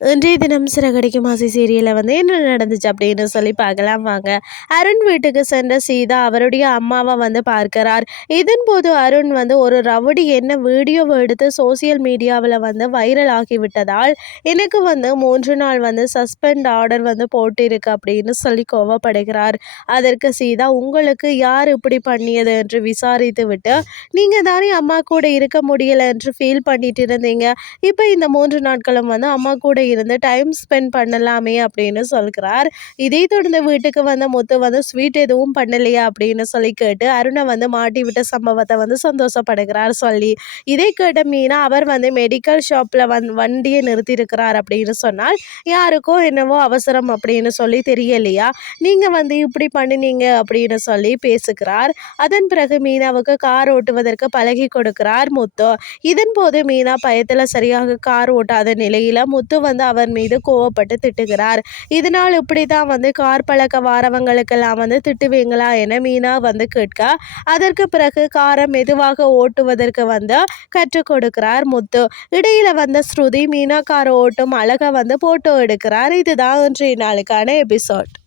இன்றைய தினம் சிறகடிக்கும் ஆசை சீரியலில் வந்து என்ன நடந்துச்சு அப்படின்னு சொல்லி பார்க்கலாம் வாங்க. அருண் வீட்டுக்கு சென்ற சீதா அவருடைய அம்மாவை வந்து பார்க்கிறார். இதன் போது அருண் வந்து ஒரு ரவுடி என்ன வீடியோவை எடுத்து சோசியல் மீடியாவில் வந்து வைரல் ஆகிவிட்டதால் எனக்கு வந்து மூன்று நாள் வந்து சஸ்பெண்ட் ஆர்டர் வந்து போட்டிருக்கு அப்படின்னு சொல்லி கோவப்படுகிறார். அதற்கு சீதா உங்களுக்கு யார் இப்படி பண்ணியது? என்று விசாரித்து விட்டு நீங்கள் தானே அம்மா கூட இருக்க முடியல என்று ஃபீல் பண்ணிட்டு இருந்தீங்க. இப்போ இந்த மூன்று நாட்களும் வந்து அம்மா கூட இருந்து டைம் ஸ்பெண்ட் பண்ணலாமே அப்படின்னு சொல்கிறார். இதை தொடர்ந்து வீட்டுக்கு வந்த முத்து வந்து ஸ்வீட் எதுவும் பண்ணலையா அப்படின்னு சொல்லி கேட்டு அருணை வந்து மாட்டி விட்ட சம்பவத்தை வந்து சந்தோஷப்படுகிறார் சொல்லி. இதை கேட்ட மீனா அவர் வந்து மெடிக்கல் ஷாப்பில் வந் வண்டியை நிறுத்தியிருக்கிறார் அப்படின்னு சொன்னால் யாருக்கோ என்னவோ அவசரம் அப்படின்னு சொல்லி தெரியலையா? நீங்கள் வந்து இப்படி பண்ணினீங்க அப்படின்னு சொல்லி பேசுகிறார். அதன் பிறகு மீனாவுக்கு கார் ஓட்டுவதற்கு பழகி கொடுக்கிறார் முத்து. இதன் போது மீனா பயத்தில் சரியாக கார் ஓட்டாத நிலையில் முத்து வந்து அவர் மீது கோவப்பட்டு திட்டுகிறார். இதனால் இப்படி தான் வந்து கார் பழக்க வாரவங்களுக்கெல்லாம் வந்து திட்டுவீங்களா என மீனா வந்து கேட்க. அதற்கு பிறகு காரை மெதுவாக ஓட்டுவதற்கு வந்து கற்றுக் கொடுக்கிறார் முத்து. இடையில வந்த ஸ்ருதி மீனா காரை ஓட்டும் அழகை வந்து போட்டோ எடுக்கிறார். இதுதான் இன்றைய நாளுக்கான எபிசோட்